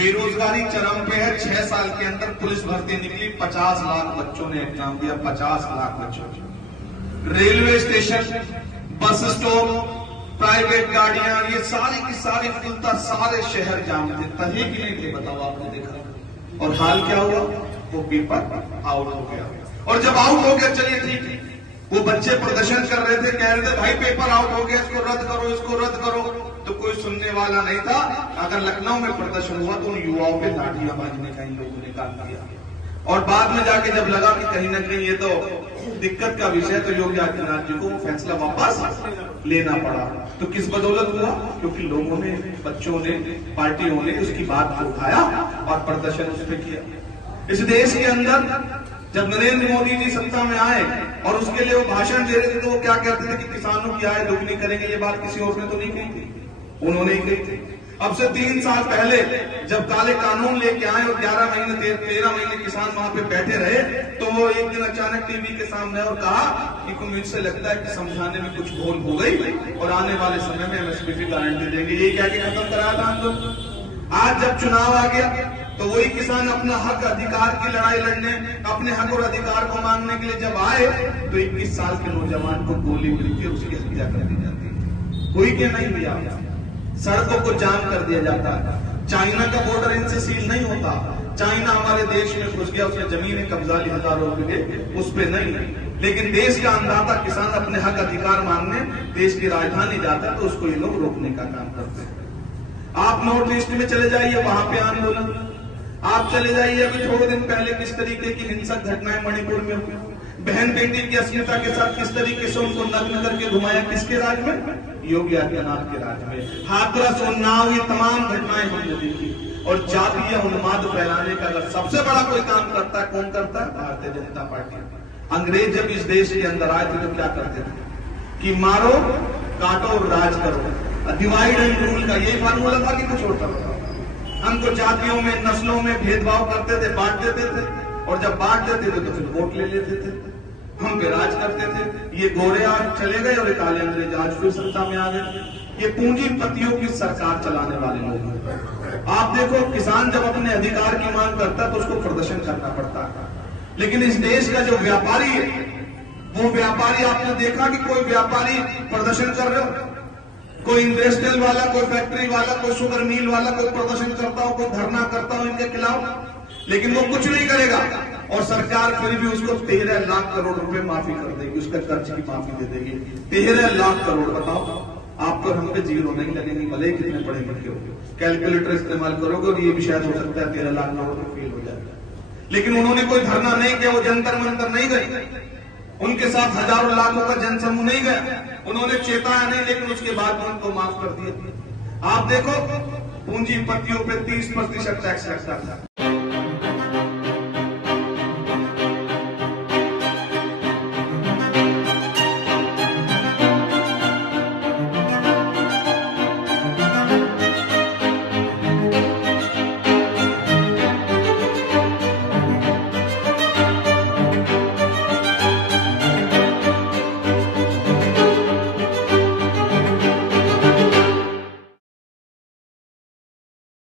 बेरोजगारी चरम पे है। 6 साल के अंदर पुलिस भर्ती निकली, 50 लाख बच्चों ने एग्जाम दिया, 50 लाख बच्चों। Railway station, bus stop, private गाड़ियां, ये सारी की सारी फुलता, सारे शहर जाम थे, तहे की नहीं थे। बताओ, आपने देखा। और हाल क्या हुआ? वो पेपर आउट हो गया। और जब आउट हो गया, चलिए ठीक है, वो बच्चे प्रदर्शन कर रहे थे, कह रहे थे भाई पेपर आउट हो गया, इसको रद्द करो, इसको रद्द करो, तो कोई सुनने वाला नहीं था। अगर लखनऊ में प्रदर्शन हुआ तो उन युवाओं पे लाठियां बांधने का इन लोगों ने काम किया। और बाद में जाके जब लगा कि कहीं ना कहीं ये तो दिक्कत का विषय, तो योगी आदित्यनाथ जी को वो फैसला वापस लेना पड़ा। तो किस बदौलत हुआ? क्योंकि लोगों ने, बच्चों ने, पार्टियों ने उसकी बात को उठाया और प्रदर्शन उस पर किया। इस देश के अंदर जब नरेंद्र मोदी जी सत्ता में आए और उसके लिए वो भाषण दे रहे थे, तो वो क्या कहते थे कि किसानों की आय दोगुनी करेंगे। ये बात किसी और ने तो नहीं कही थी, उन्होंने ही कही थी। अब से 3 साल पहले जब काले कानून लेके आए और 11 महीने 13 महीने किसान वहां पे बैठे रहे, तो वो एक दिन अचानक टीवी के सामने और कहा कि मुझसे लगता है कि समझाने में कुछ भूल हो गई और आने वाले समय में एमएसपी की गारंटी देंगे। ये क्या खत्म कराया था हम लोग। आज जब चुनाव आ गया तो वही किसान अपना हक अधिकार की लड़ाई लड़ने, अपने हक और अधिकार को मांगने के लिए जब आए, तो 21 साल के नौजवान को गोली मिलती है, उसकी हत्या कर दी जाती है। कोई क्या नहीं दिया, सड़कों को जाम कर दिया जाता है। चाइना का बॉर्डर इनसे सील नहीं होता। चाइना हमारे देश में घुस गया, उसने जमीनें कब्जा ली हजारों रुपए, उस पर नहीं। लेकिन देश का अन्नदाता किसान अपने हक अधिकार मांगने देश की राजधानी जाता है, तो उसको ये लोग रोकने का काम करते हैं। आप नॉर्थ ईस्ट में चले जाइए, वहां पे आंदोलन। आप चले जाइए, अभी थोड़े दिन पहले किस तरीके की हिंसक घटनाएं मणिपुर में हुई। बहन बेटी की अस्मिता के साथ किस तरीके से उनको नग्न करके घुमाया, किसके राज में? योगी आदित्यनाथ के राज में। हाथरस, उन्नाव, ये तमाम घटनाएं हमने देखी। और जातीय उन्माद फैलाने का अगर सबसे बड़ा कोई काम करता है, कौन करता है? भारतीय जनता पार्टी। अंग्रेज जब इस देश के अंदर आए थे तो क्या करते थे कि मारो, काटो और राज करो। डिवाइड एंड रूल का यही फार्मूला था कि कुछ होता था। हमको जातियों में, नस्लों में भेदभाव करते थे, बांट देते थे, और जब बांट देते थे तो फिर वोट ले लेते थे, हम पे राज करते थे। ये गोरे आज चले गए और ये काले अंग्रेज आज फिर सत्ता में आ गए। ये पूंजीपतियों की सरकार चलाने वाले लोग। आप देखो, किसान जब अपने अधिकार की मांग करता है तो उसको प्रदर्शन करना पड़ता है। लेकिन इस देश का जो व्यापारी है, वो व्यापारी, आपने देखा कि कोई व्यापारी प्रदर्शन कर रहे हो, कोई इंडस्ट्रियल वाला, कोई फैक्ट्री वाला, कोई शुगर मिल वाला, कोई प्रदर्शन करता हो, कोई धरना करता हो इनके खिलाफ, लेकिन वो कुछ नहीं करेगा। और सरकार फिर भी उसको 13 लाख करोड़ रुपए माफी कर देगी, उसका कर्ज की माफी दे देगी। 13 लाख करोड़। बताओ, आपको हम पे जीरो नहीं लगेंगे, भले कितने पढ़े लिखे हो। कैलकुलेटर इस्तेमाल करोगे और ये भी शायद हो सकता है 13 लाख करोड़ में फेल हो जाए। लेकिन उन्होंने कोई धरना नहीं किया, वो जंतर मंतर नहीं गए, उनके साथ हजारों लाखों का जनसमूह नहीं गया, उन्होंने चेताया नहीं, लेकिन उसके बाद में उनको माफ कर दिया। आप देखो, पूंजीपतियों पे 30% टैक्स लगता था।